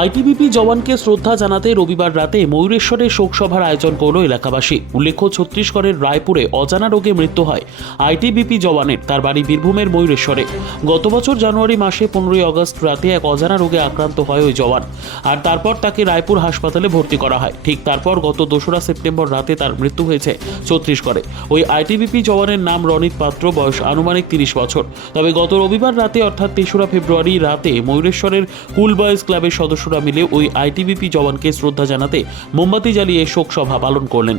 ITBP জওয়ানকে শ্রদ্ধা জানাতে রবিবার রাতে ময়ূরেশ্বরে শোকসভার আয়োজন করল এলাকাবাসী। উল্লেখ্য, ছত্তিশগড়ের রায়পুরে অজানা রোগে মৃত্যু হয় আইটিবিপি জওয়ানের, তার বাড়ি বীরভূমের ময়ূরেশ্বরে। গত বছর জানুয়ারি মাসে পনেরোই আগস্ট রাতে এক অজানা রোগে আক্রান্ত হয় ওই জওয়ান। আর তারপর তাকে রায়পুর হাসপাতালে ভর্তি করা হয়। ঠিক তারপর গত দোসরা সেপ্টেম্বর রাতে তার মৃত্যু হয়েছে ছত্তিশগড়ে। ওই আইটিবিপি জওয়ানের নাম রনিত পাত্র, বয়স আনুমানিক তিরিশ বছর। তবে গত রবিবার রাতে, অর্থাৎ তেসরা ফেব্রুয়ারি রাতে ময়ূরেশ্বরের কুল বয়েজ ক্লাবের সদস্যরা মিলে ওই আইটিবিপি জওয়ানকে শ্রদ্ধা জানাতে মোমবাতি জ্বালিয়ে শোক সভা পালন করলেন।